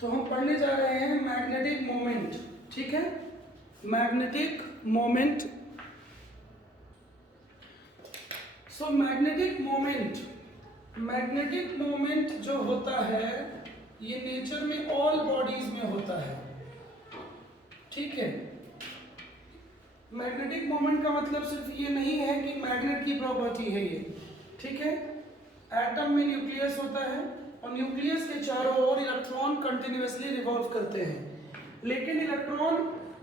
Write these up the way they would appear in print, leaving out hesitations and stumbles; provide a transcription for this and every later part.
तो हम पढ़ने जा रहे हैं मैग्नेटिक मोमेंट। ठीक है, magnetic moment. So magnetic moment जो होता है ये नेचर में ऑल बॉडीज में होता है। ठीक है, मैग्नेटिक मोमेंट का मतलब सिर्फ ये नहीं है कि मैग्नेट की प्रॉपर्टी है ये। ठीक है, एटम में न्यूक्लियस होता है और न्यूक्लियस के चारों ओर इलेक्ट्रॉन कंटिन्यूअसली रिवॉल्व करते हैं, लेकिन इलेक्ट्रॉन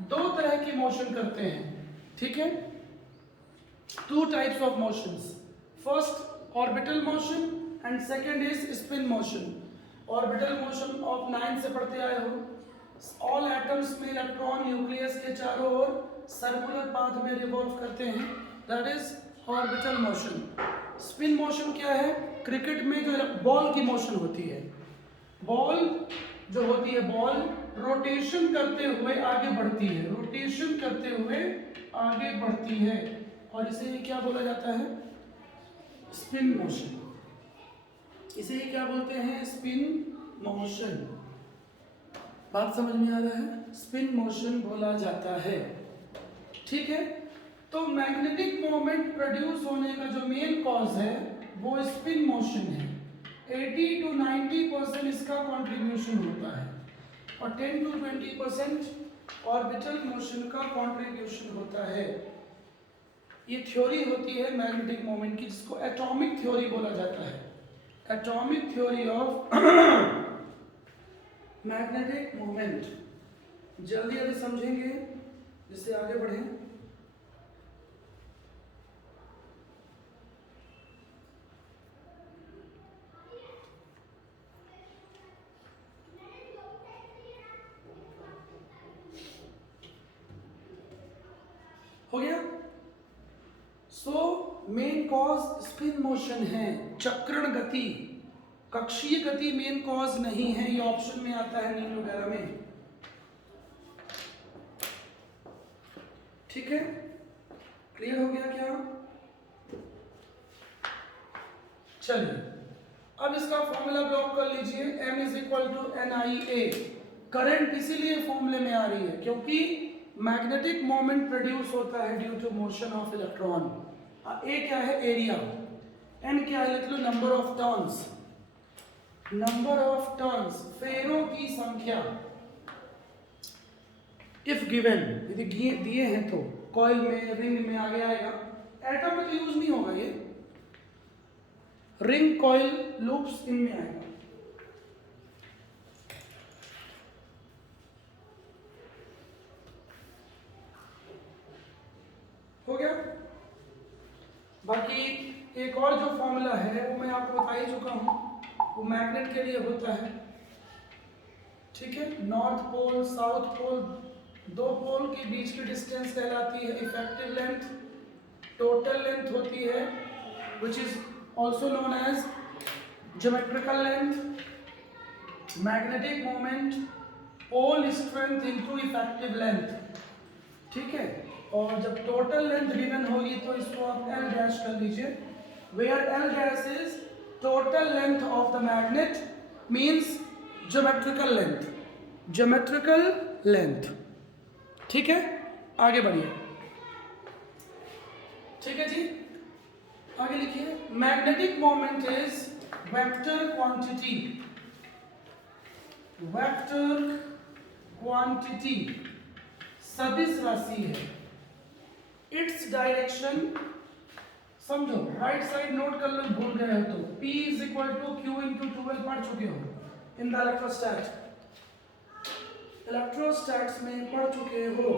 दो तरह की मोशन करते हैं। ठीक है, two types of motions, first orbital motion and second is spin motion. Orbital motion of 9 से पढ़ते आए हो, ऑल एटम्स में इलेक्ट्रॉन न्यूक्लियस के चारों ओर सर्कुलर पाथ में रिवॉल्व करते हैं, that is orbital motion. Spin motion क्या है? क्रिकेट में जो बॉल की मोशन होती है, बॉल जो होती है, बॉल रोटेशन करते हुए आगे बढ़ती है, रोटेशन करते हुए आगे बढ़ती है, और इसे क्या बोला जाता है? Spin motion. इसे क्या बोलते हैं? Spin motion. बात समझ में आ रहा है? स्पिन मोशन बोला जाता है। ठीक है, तो मैग्नेटिक मोमेंट प्रोड्यूस होने का जो मेन कॉज है वो स्पिन मोशन है। 80 to 90% इसका कंट्रीब्यूशन होता है और 10 to 20% ऑर्बिटल मोशन का कंट्रीब्यूशन होता है। ये थ्योरी होती है मैग्नेटिक मोमेंट की, जिसको एटॉमिक थ्योरी बोला जाता है। Atomic theory of magnetic moment. जल्दी जल्दी समझेंगे जिससे आगे बढ़ें। हो गया? So main cause spin motion है, चक्रण गति। कक्षीय गति मेन कॉज नहीं है, ये ऑप्शन में आता है नील वगैरह में। ठीक है, क्लियर हो गया क्या? चलिए अब इसका फॉर्मूला ब्लॉक कर लीजिए, m is equal to NIA। Current इसीलिए फॉर्मूले में आ रही है क्योंकि मैग्नेटिक मोमेंट प्रोड्यूस होता है due to motion of electron. A क्या है? एरिया। एन क्या है? लिख लो number of turns. Number of turns, फेरों की संख्या। इफ गिवन, यदि दिए हैं तो कॉइल में, रिंग में आगे आएगा। एटम में तो यूज नहीं होगा ये, रिंग, कॉइल, लूप्स इनमें आएगा। हो गया? बाकी एक और जो फॉर्मूला है वो मैं आपको बता ही चुका हूं, वो मैग्नेट के लिए होता है। ठीक है, नॉर्थ पोल, साउथ पोल, दो पोल के बीच की डिस्टेंस कहलाती है इफेक्टिव लेंथ। टोटल लेंथ होती है which is also known as geometrical length. Magnetic moment, pole strength into effective length. ठीक है, और जब टोटल लेंथ गिवन होगी तो इसको आप L डैश कर लीजिए, where L dash is total length of the magnet means geometrical length, geometrical length. ठीक है, आगे बढ़िए। ठीक है जी, आगे लिखिए। Magnetic moment is vector quantity. Vector quantity सदिश राशि है। इट्स डायरेक्शन, समझो, राइट साइड नोट कर लो, भूल गए हो तो। P is equal to Q into 12 पढ़ चुके हो इन द इलेक्ट्रोस्टैट। इलेक्ट्रोस्टैट्स में पढ़ चुके हो।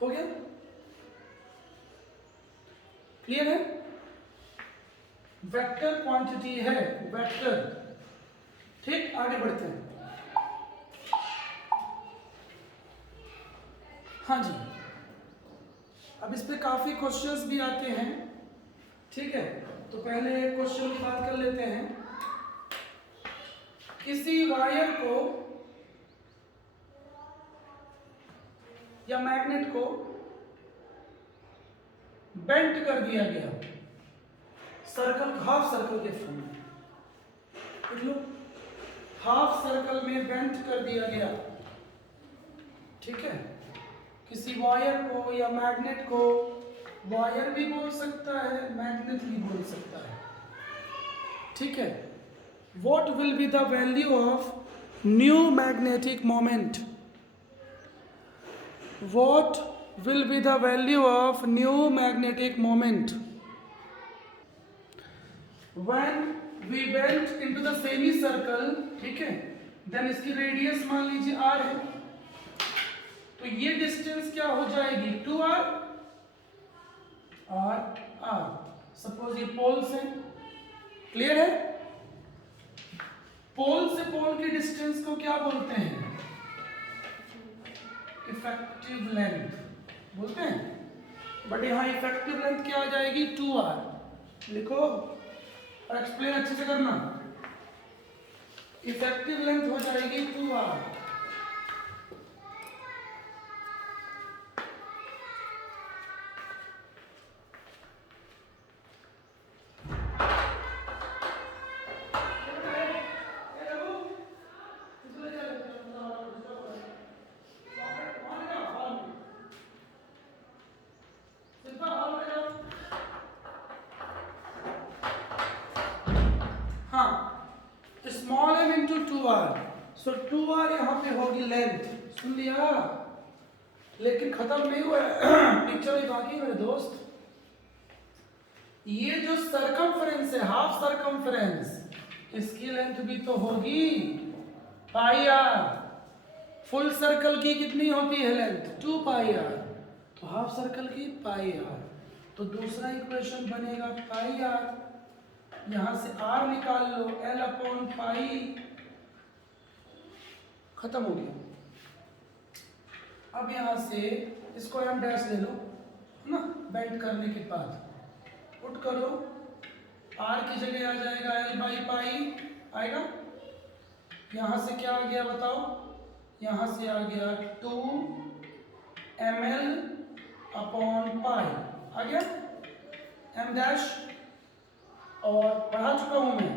हो गया? क्लियर है? वेक्टर क्वांटिटी है, वेक्टर। ठीक, आगे बढ़ते हैं। हाँ जी, अब इस पे काफी क्वेश्चंस भी आते हैं। ठीक है, तो पहले क्वेश्चन की बात कर लेते हैं। किसी वायर को या मैग्नेट को बेंट कर दिया गया सर्कल, हाफ सर्कल के फॉर्म में, देख लो, हाफ सर्कल में बेंट कर दिया गया, ठीक है, किसी वायर को या मैग्नेट को, वायर भी बोल सकता है, मैग्नेट भी बोल सकता है, ठीक है। What will be the value of new magnetic moment? What will be the value of new magnetic moment when we bend into the semicircle, ठीक है, then इसकी रेडियस मान लीजिए r है, तो ये डिस्टेंस क्या हो जाएगी 2r, r, सपोज ये पोल्स है, क्लियर है। पोल से पोल की डिस्टेंस को क्या बोलते हैं, इफेक्टिव लेंथ बोलते हैं, बट यहाँ इफेक्टिव लेंथ क्या आ जाएगी 2r, लिखो और एक्सप्लेन अच्छे से करना, इफेक्टिव लेंथ हो जाएगी 2r। Small m into 2r, सो 2r यहाँ पे होगी लेंथ, सुन लिया, लेकिन खत्म नहीं हुआ पिक्चर ही बाकी है मेरे दोस्त। ये जो सरकमफ्रेंस है, हाफ सरकमफ्रेंस, इसकी लेंथ भी तो होगी पाई r। फुल सर्कल की कितनी होती है लेंथ 2 पाई r, तो हाफ सर्कल की पाई r, तो दूसरा इक्वेशन बनेगा पाई r, यहां से r निकाल लो, l अपॉन पाई, खत्म हो गया। अब यहां से इसको m डैश ले लो ना, बेंड करने के बाद पुट करो, r की जगह आ जाएगा l बाई पाई आएगा, यहां से क्या आ गया बताओ, यहां से आ गया 2 ml अपॉन पाई आ गया, m डैश, और पढ़ा चुका हूं मैं,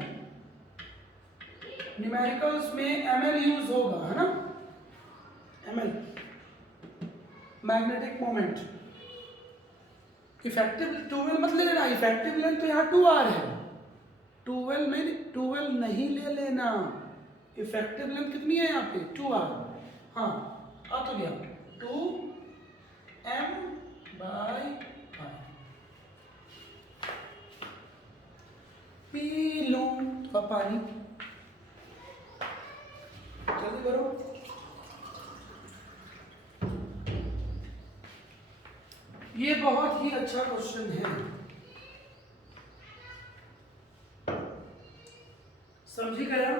न्यूमेरिकल्स में ml यूज होगा, है ना, ml मैग्नेटिक मोमेंट। इफेक्टिव 12 मत ले लेना, इफेक्टिव लेंथ तो यहाँ 2r है, 12 नहीं ले लेना, इफेक्टिव लेंथ कितनी है यहाँ पे 2r, हाँ आ तो गया 2m by pi, P low थोड़ा पानी, जल्दी करो। ये बहुत ही अच्छा क्वेश्चन है, समझी गया।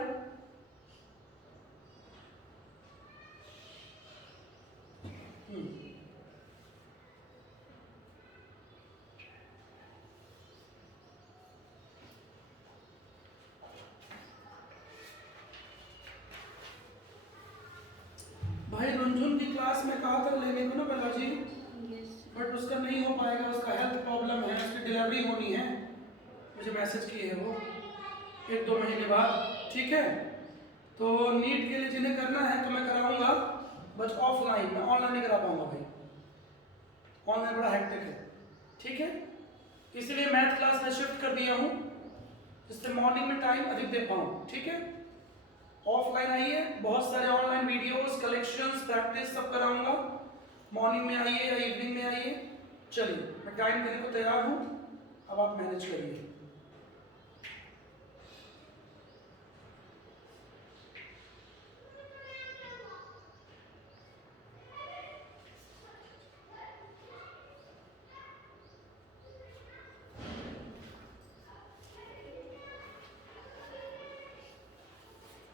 भाई रुनझुन की क्लास में कहा था लेने को ना बालाजी, बट उसका नहीं हो पाएगा, उसका हेल्थ प्रॉब्लम है, उसकी डिलीवरी होनी है, मुझे मैसेज किए है वो 1-2 महीने बाद, ठीक है। तो नीट के लिए जिन्हें करना है तो मैं कराऊंगा, बस ऑफलाइन, मैं ऑनलाइन नहीं करा पाऊंगा भाई, ऑनलाइन बड़ा हेक्टिक है, ठीक है। इसलिए मैथ क्लास में शिफ्ट कर दिया हूँ, जिससे मॉर्निंग में टाइम अधिक दे पाऊँ, ठीक है। ऑफलाइन आइए, बहुत सारे ऑनलाइन वीडियोस, कलेक्शंस, प्रैक्टिस सब कराऊंगा, मॉर्निंग में आइए या इवनिंग में आइए। चलिए मैं टाइम देने को तैयार हूँ, अब आप मैनेज करिए।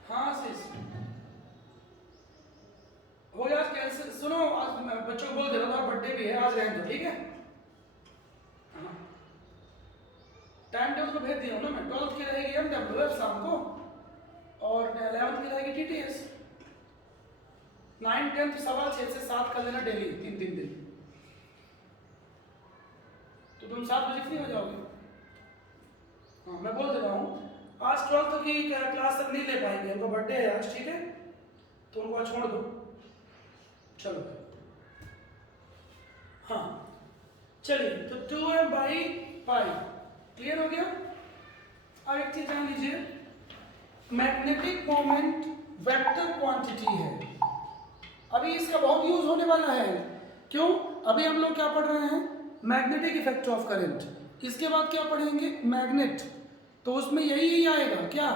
हाँ सिस हो गया, आज कैंसिल, सुनो आज मैं बच्चों को बोल दे रहा था बर्थडे भी है, आज रहने दो, ठीक है। टाइम टेबल तो भेज दिया हूँ ना मैं, 12th की रहेगी MWF शाम को, और 11th की रहेगी TTS, 9, 10 तो सवाल 6 से 7 कर लेना डेली 3 दिन, तो तुम 7 बजे फ्री हो जाओगे। हाँ मैं बोल दे रहा हूँ, आज 12th की क्लास तक नहीं ले पाएंगे, उनका बर्थडे है आज, ठीक है, तो उनको आज छोड़ दो। चलो हाँ चलिए, तो 2m/π क्लियर हो गया। अब एक चीज जान लीजिए, मैग्नेटिक मोमेंट वेक्टर क्वांटिटी है, अभी इसका बहुत यूज होने वाला है। क्यों? अभी हम लोग क्या पढ़ रहे हैं, मैग्नेटिक इफेक्ट ऑफ करंट, इसके बाद क्या पढ़ेंगे, मैग्नेट, तो उसमें यही आएगा क्या,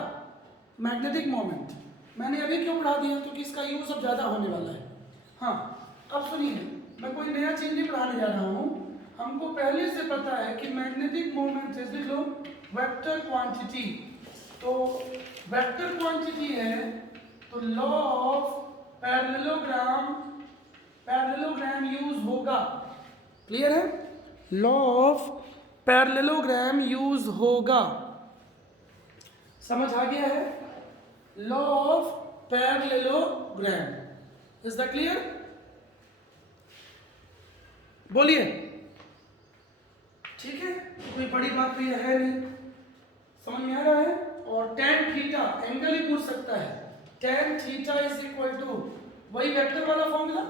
मैग्नेटिक मोमेंट। मैंने अभी क्यों पढ़ा दिया, क्योंकि इसका यूज अब ज्यादा होने वाला है। हाँ अब सुनिए, मैं कोई नया चीज नहीं पढ़ाने जा रहा हूँ, हमको पहले से पता है कि magnetic moment is low vector quantity, तो वेक्टर क्वांटिटी है, तो लॉ ऑफ पैरेललोग्राम यूज होगा। क्लियर है? लॉ ऑफ पैरेललोग्राम यूज होगा, समझ आ गया है? Law of parallelogram, is the clear? बोलिए। ठीक है, कोई बड़ी बात तो यह है नहीं, समझ में आ रहा है? और tan थीटा एंगल ही पूछ सकता है, tan theta is equal to वही वेक्टर वाला फॉर्मूला,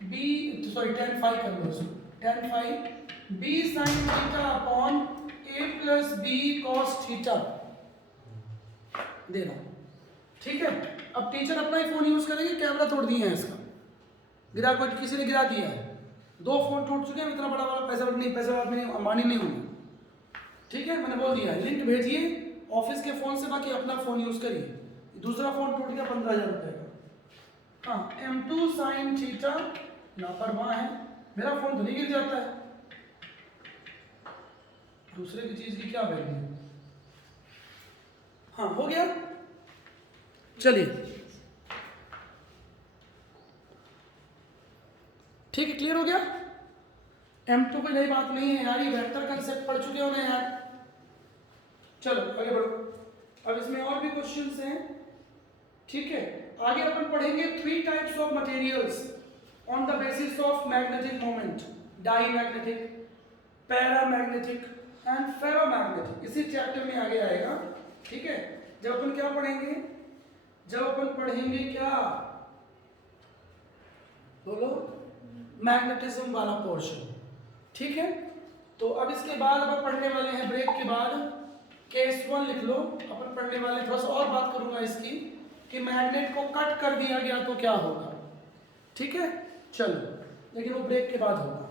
tan फाई कर लो इसको, tan phi b sin theta upon a plus b cos theta देना। ठीक है, अब टीचर अपना ही फोन यूज करेंगे, कैमरा तोड़ दिए हैं इसका, गिरा, कोई किसी ने गिरा दिया है, 2 फोन टूट चुके हैं, इतना बड़ा वाला पैसा नहीं, अंबानी नहीं होंगे। ठीक है, मैंने बोल दिया, लिंक भेजिए ऑफिस के फोन से, बाकी अपना फोन यूज करिए। दूसरा फोन टूट गया 15,000 रुपए का। हाँ, m2 sin थीटा लापरवाह है, मेरा फोन तो नहीं गिर जाता है, दूसरे की चीज की क्या वैल्यू है। हाँ हो गया, चलिए ठीक है, क्लियर हो गया। m2 कोई नई बात नहीं है यार, ये वेक्टर कंसेप्ट पढ़ चुके हो ना यार। चलो आगे बढ़ो, अब इसमें और भी क्वेश्चंस हैं। ठीक है, आगे अपन पढ़ेंगे 3 types of materials on the basis of magnetic moment, diamagnetic, paramagnetic and ferromagnetic, इसी चैप्टर में आगे आएगा। ठीक है, जब अपन क्या पढ़ेंगे, जब अपन पढ़ेंगे क्या, बोलो, मैग्नेटिज्म वाला पोर्शन। ठीक है, तो अब इसके बाद अपन पढ़ने वाले हैं, ब्रेक के बाद केस 1 लिख लो, अपन पढ़ने वाले, थोड़ा सा और बात करूंगा इसकी कि मैग्नेट को कट कर दिया गया तो क्या होगा। ठीक है, चलो, लेकिन वो ब्रेक के बाद होगा।